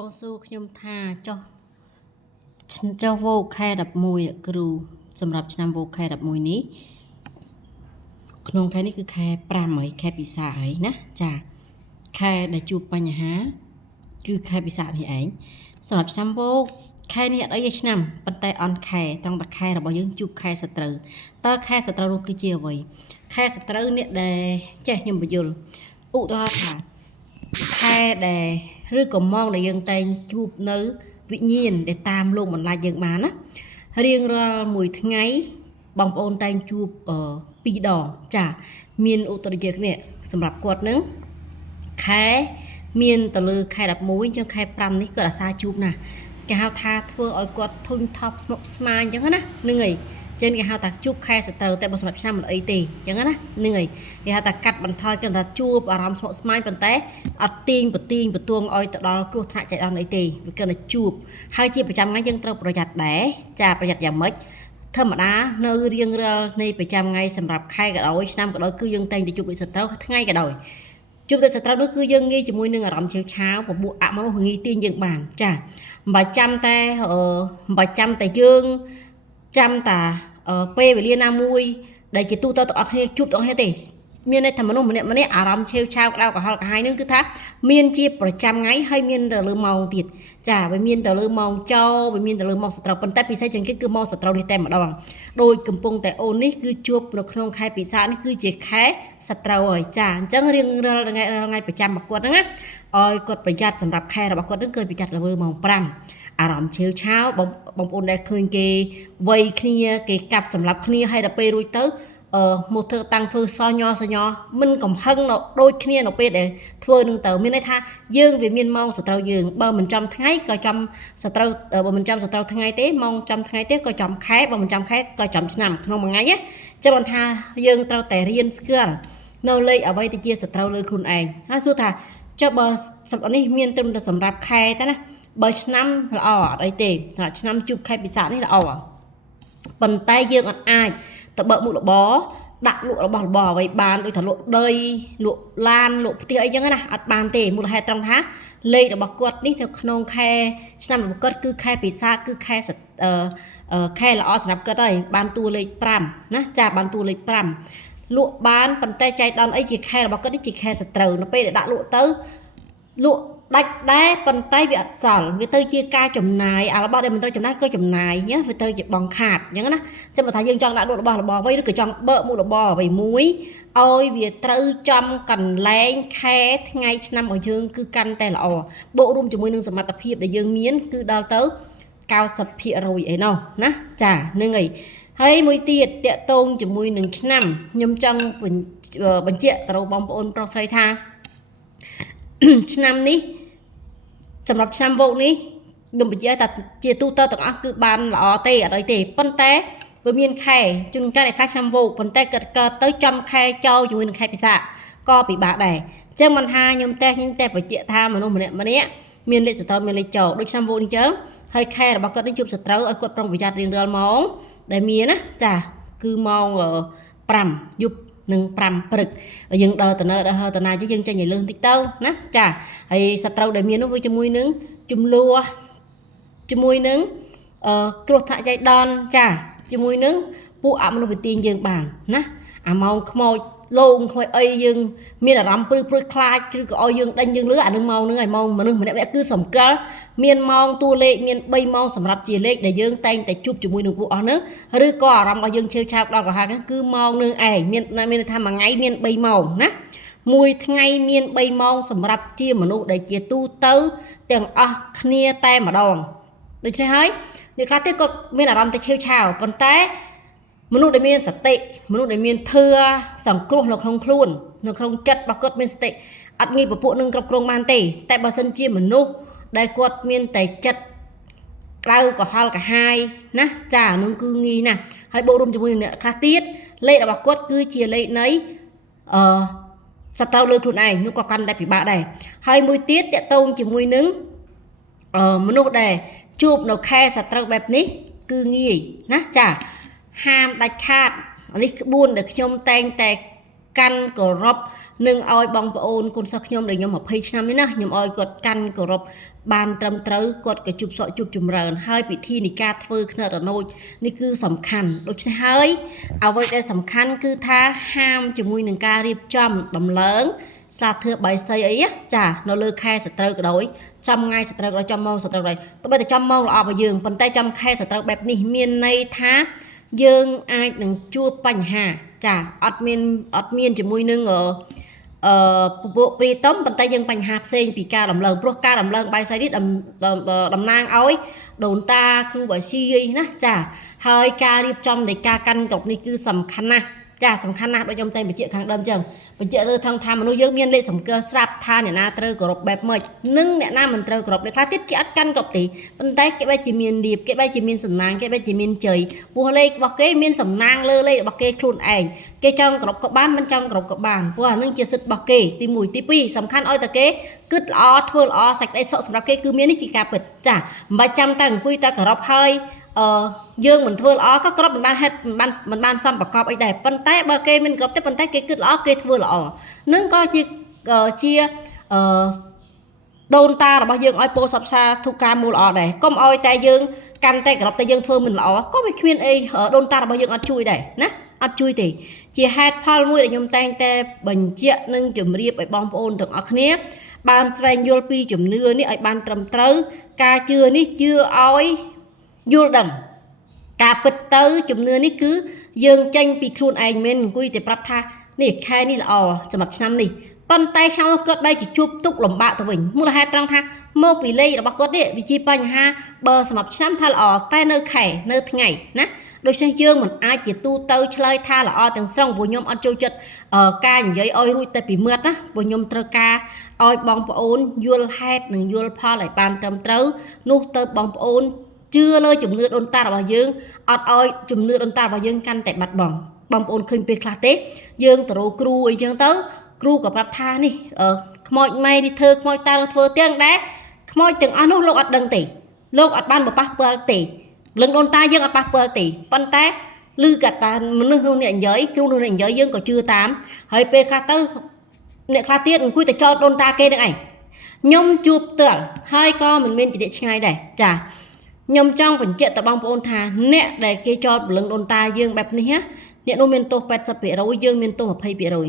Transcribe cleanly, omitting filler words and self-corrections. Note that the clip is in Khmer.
បងស៊ូខ្ញុំថាចុះវោខែ11គ្រូសម្រាប់ឆ្នាំវោខែ11នេះក្នុងខែនេះគឺខែ5ហើយខែពិសាហើយណាចាខែដែលជួបបញ្ហាគឺខែពិសានេះឯងសម្រាប់ឆ្នាំវោខែនេះអត់អីទេឆ្នាំប៉ុន្តែអន់ខែត្រង់តែខែរបស់យើងជួបខែសត្រូវតើខែសត្រូវនោះគឺជាអ្វីខែសត្រូវនេះដែលចេះខ្ញុំបញ្យល់ឧទាហរណ៍ថាខែដែលឬក៏ម៉ោងដែលយើងតែងជួបនៅវិញ្ញាណដែលតាមលោកបន្លាចយើងបានណារៀងរាល់មួយថ្ងៃបងប្អូនតែងជួប2ដងចាមានឧត្តរជាគ្នាសម្រាប់គាត់នឹងខែមានទៅលើខែ11ចឹងខែ5នេះគាត់អាសាជួបណាគេហៅថាធ្វើឲ្យគាត់ធុញថប់ស្មុគស្មាញចឹងណានឹងហើយចឹងគេហៅថាជួបខែសត្រូវតែបើសម្រាប់ឆ្នាំមិនអីទេចឹងណានឹងហើយគេហៅថាកាត់បន្ថយគាត់ថាជួបអារម្មណ៍ស្មុគស្មាញប៉ុន្តែអត់ទាញបន្ទួងឲ្យទៅដល់គ្រោះថ្នាក់ចៃដន្យអីទេវាគាត់តែជួបហើយជាប្រចាំថ្ងៃយើងត្រូវប្រយ័ត្នដែរចាប្រយ័ត្នយ៉ាងម៉េចធម្មតានៅរៀងរាល់នៃប្រចាំថ្ងៃសម្រាប់ខែក៏ដោយឆ្នាំក៏ដោយគឺយើងតែងតែជួបដូចសត្រូវថ្ងៃក៏ដោយជួបតែសត្រូវនោះគឺយើងងាយជាមួយនឹងអារម្មណ៍ឆេវឆាវបបួអមនុស្សងាយទាញយើងបានចាមិនបាច់ចាំតែយើងចាំតាពេលវេលាណាមួយដែលជាទូទៅទាំងអស់គ្នាជួបទាំងអស់គ្នាទេមានន័យថាមនុស្សម្នាក់អារម្មណ៍ឆេវឆាវក្តៅក្រហល់កាហាយនឹងគឺថាមានជាប្រចាំថ្ងៃហើយមានទៅលើម៉ោងទៀតចាវាមានទៅលើម៉ោងចោវាមានទៅលើម៉ោងសត្រូវប៉ុន្តែពិសេសជាងគេគឺម៉ោងសត្រូវនេះតែម្ដងដោយកំពុងតែអូននេះគឺជួបនៅក្នុងខែពិសានេះគឺជាខែសត្រូវហើយចាអញ្ចឹងរៀងរាល់ថ្ងៃប្រចាំរបស់គាត់ហ្នឹងណាឲ្យគាត់ប្រយ័ត្នសម្រាប់ខែរបស់គាត់ហ្នឹងគឺប្រយ័ត្នលើម៉ោង5អារម្មណ៍ឆេវឆាវបងប្អូនដែលឃើញគេវ័យគ្នាគេកាប់សម្លាប់គ្នាហើយដល់ពេលរួចទៅមកធ្វើតាំងធ្វើសញមិនកំហឹងដូចគ្នានៅពេលដែលធ្វើនឹងទៅមានន័យថាយើងវាមានម៉ោងសត្រូវយើងបើមិនចំថ្ងៃក៏ចំសត្រូវបើមិនចំសត្រូវថ្ងៃទេម៉ោងចំថ្ងៃទេក៏ចំខែបើមិនចំខែក៏ចំឆ្នាំក្នុងមួយថ្ងៃណាចាំមិនថាយើងត្រូវតែរៀនស្គាល់នៅលេខអ្វីទៅជាសត្រូវលើខ្លួនឯងហើយសួរថាចុះបើសម្រាប់នេះមានត្រឹមតែសម្រាប់ខែទេណាបើឆ្នាំល្អអត់អីទេឆ្នាំជួបខែពិសានេះល្អប៉ុន្តែយើងអត់អាចទៅបើកមុខរបរដាក់លក់របស់របរអ្វីបានដូចថាលក់ដីលក់ឡានលក់ផ្ទះអីចឹងណាអត់បានទេមូលហេតុត្រង់ថាលេខរបស់គាត់នេះនៅក្នុងខែឆ្នាំរបស់គាត់គឺខែពិសាគឺខែខែល្អសម្រាប់គាត់ហើយបានតួលេខ5ណាចាបានតួលេខ5លក់បានប៉ុន្តែចៃដន្យអីជាខែរបស់គាត់នេះជាខែសត្រូវនៅពេលដែលដាក់លក់ទៅលក់ដាច់ដែរប៉ុន្តែវាអត់សល់វាទៅជាការចំណាយរបស់ដែលមិនត្រូវចំណាយក៏ចំណាយណាវាទៅជាបងខាតអញ្ចឹងណាចាំបើថាយើងចង់ដាក់លក់របស់អ្វីឬក៏ចង់បើកមុខរបរអ្វីមួយឲ្យវាត្រូវចំកន្លែងខែថ្ងៃឆ្នាំរបស់យើងគឺកាន់តែល្អបូករួមជាមួយនឹងសមត្ថភាពដែលយើងមានគឺដល់ទៅ90%អីនោះណាចានឹងហើយមួយទៀតតកតងជាមួយនឹងឆ្នាំខ្ញុំចង់បញ្ជាក់ទៅបងប្អូនប្រុសស្រីថាឆ្នាំនេះសម្រាប់ឆ្នាំវោកនេះខ្ញុំបញ្ជាក់ថាជាទូទៅទាំងអស់គឺបានល្អទេអត់អីទេប៉ុន្តែវាមានខែជួនកាលឯឆ្នាំវោកប៉ុន្តែកើតទៅចំខែចោលជាមួយនឹងខែពិសាក៏ពិបាកដែរអញ្ចឹងមិនថាខ្ញុំតែបញ្ជាក់ថាមនុស្សម្នាក់មានលេខសត្រូវមានលេខចោលដូចឆ្នាំវោកនេះអញ្ចឹងហើយខែរបស់គាត់នេះជួបសត្រូវឲ្យគាត់ប្រុងប្រយ័ត្នរៀងរាល់ម៉ោងដែលមានណាចាគឺម៉ោង5យប់នឹង5ព្រឹកយើងដើរទៅណាជិះយើងចេញឲ្យលឿនតិចទៅណាចាហើយសត្រូវដែលមាននោះវាជាមួយនឹងចំនួនជាមួយនឹងគ្រោះថ្នាក់ចៃដន្យចាជាមួយនឹងពួកអមនុស្សវិទាញយើងបានណាអាម៉ោងខ្មោចលោងខ្មោចអីយើងមានអារម្មណ៍ព្រឺខ្លាចឬក៏ឲ្យយើងដេញយើងលឺអានឹងម៉ោងហ្នឹងហើយម៉ោងមនុស្សម្នាក់គឺសំកិលមានម៉ោងតួលេខមាន3ម៉ោងសម្រាប់ជាលេខដែលយើងតែងតែជួបជាមួយនឹងពួកអស់ហ្នឹងឬក៏អារម្មណ៍របស់យើងឆេវឆាវដល់ក៏ហៅគឺម៉ោងនឹងឯងមានថាមួយថ្ងៃមាន3ម៉ោងណាមួយថ្ងៃមាន3ម៉ោងសម្រាប់ជាមនុស្សដែលជាទូទៅទាំងអស់គ្នាតែម្ដងដូច្នេះហើយអ្នកខ្លះទៀតគាត់មានអារម្មណ៍តែឆេវឆាវប៉ុន្តែមនុស្សដែលមានសតិមនុស្សដែលមានធឿសង្គ្រោះនៅក្នុងខ្លួននៅក្នុងចិត្តរបស់គាត់មានសតិអត់ងាយពពួកនឹងគ្រប់គ្រងបានទេតែបើសិនជាមនុស្សដែលគាត់មានតែចិត្តក្តៅក្រហល់កាហាយណាចានោះគឺងាយណាស់ហើយបូករួមជាមួយនឹងអ្នកខ្លះទៀតលេខរបស់គាត់គឺជាលេខនៃសត្រូវលើខ្លួនឯងនោះក៏កាន់តែពិបាកដែរហើយមួយទៀតតកតងជាមួយនឹងមនុស្សដែលជួបនៅខែសត្រូវបែបនេះគឺងាយណាចាហាមដាច់ខាតនេះក្បួនដែលខ្ញុំតែងតែកាន់គោរពនឹងឲ្យបងប្អូនគុណសិស្សខ្ញុំដែលខ្ញុំ20ឆ្នាំនេះណាខ្ញុំឲ្យគាត់កាន់គោរព បានត្រឹមត្រូវគាត់ក៏ជប់សក់ជប់ចម្រើនហើយពិធីនៃការធ្វើខ្និតរនោចនេះគឺសំខាន់ដូច្នេះហើយអ្វីដែលសំខាន់គឺថាហាមជាមួយនឹងការរៀបចំដំឡើងសាធឿបាយសីអីចានៅលើខែសត្រូវក៏ដោយចំថ្ងៃសត្រូវក៏ដោយចំម៉ោងសត្រូវក៏ដោយទោះបីតែចំម៉ោងល្អរបស់យើងប៉ុន្តែចំខែសត្រូវបែបនេះមានន័យថាយើងអាចនឹងជួបបញ្ហាចាអត់មានជាមួយនឹងពពួកព្រីតុំប៉ុន្តែយើងបញ្ហាផ្សេងពីការដំឡើងព្រោះការដំឡើងបាយសីនេះតំណាងឲ្យដូនតាគ្រូបាស៊ីណាចាហើយការរៀបចំនៃការកាន់ក្របនេះគឺសំខាន់ណាស់ចាសំខាន់ណាស់ដូចខ្ញុំតែបញ្ជាក់ខាងដើមចឹងបញ្ជាក់លើថាមនុស្សយើងមានលេខសម្គាល់ស្រាប់ថាអ្នកណាត្រូវគោរពបែបម៉េចនិងអ្នកណាមិនត្រូវគោរពអ្នកខ្លះទៀតគេអត់កាន់ក្របទេប៉ុន្តែគេបែរជាមានលៀបគេបែរជាមានសំណាងគេបែរជាមានជ័យពោះលេខរបស់គេមានសំណាងលើលេខរបស់គេខ្លួនឯងគេចង់គោរពក៏បានមិនចង់គោរពក៏បានព្រោះអានឹងជាសិទ្ធិរបស់គេទី1ទី2សំខាន់ឲ្យតែគេគិតល្អធ្វើល្អសេចក្តីសុខសម្រាប់គេគឺមាននេះជាការពិតចាមិនបាច់ចាំតែអង្គុយតែគោរពហើយយើងមិនធ្វើល្អក៏គ្រប់មិនបានហេតុមិនបានសំប្រកបអីដែរប៉ុន្តែបើគេមិនគ្រប់ទេប៉ុន្តែគេគិតល្អគេធ្វើល្អនឹងក៏ជាដូនតារបស់យើងឲ្យពោសពសាធុការមូលល្អដែរកុំឲ្យតែយើងកាន់តែគ្រប់តែយើងធ្វើមិនល្អក៏វាគ្មានអីដូនតារបស់យើងអត់ជួយដែរណាអត់ជួយទេជាហេតុផលមួយដែលខ្ញុំតែងតែបញ្ជាក់និងជម្រាបឲ្យបងប្អូនទាំងអស់គ្នាបានស្វែងយល់ពីជំនឿនេះឲ្យបានត្រឹមត្រូវការជឿនេះជឿឲ្យយល់ដឹងការពិតទៅជំនឿនេះគឺយើងចេញពីខ្លួនឯងមិនអង្គុយតែប្រាប់ថានេះខែនេះល្អសម្រាប់ឆ្នាំនេះប៉ុន្តែខ្ញុំគាត់បែរជាជួបទុកលំបាកទៅវិញមូលហេតុត្រង់ថាមកពីលេខរបស់គាត់នេះវាជាបញ្ហាបើសម្រាប់ឆ្នាំថាល្អតែនៅខែនៅថ្ងៃណាដូច្នេះយើងមិនអាចជាទូទៅឆ្លើយថាល្អទាំងស្រុងព្រោះខ្ញុំអត់ចូលចិត្តការនិយាយឲ្យរួចតែពីមាត់ណាព្រោះខ្ញុំត្រូវការឲ្យបងប្អូនយល់ហេតុនិងយល់ផលឲ្យបានត្រឹមត្រូវនោះទៅបងប្អូនជឿលើជំនឿដូនតារបស់យើងអត់ឲ្យជំនឿដូនតារបស់យើងកាន់តែបាត់បង់បងប្អូនឃើញពេលខ្លះទេយើងទៅរកគ្រូអីចឹងទៅគ្រូក៏ប្រាប់ថានេះខ្មោចម៉ែនេះធ្វើខ្មោចតាធ្វើទាំងដែរខ្មោចទាំងអស់នោះលោកអត់ដឹងទេលោកអត់បានបប៉ះពាល់ទេលឹងដូនតាយើងអត់ប៉ះពាល់ទេប៉ុន្តែឮកាតាមនុស្សនោះអ្នកនិយាយគ្រូនោះអ្នកនិយាយយើងក៏ជឿតាមហើយពេលខ្លះទៅអ្នកខ្លះទៀតអង្គុយតែចោទដូនតាគេនឹងឯងខ្ញុំជួបផ្ទាល់ហើយក៏មិនមានជាឆ្ងាយដែរចាខ្ញុំចង់បញ្ជាក់ទៅបងប្អូនថាអ្នកដែលគេចោទព្រលឹងដូនតាយើងបែបនេះអ្នកនោះមានទោស 80% យើងមានទោស 20%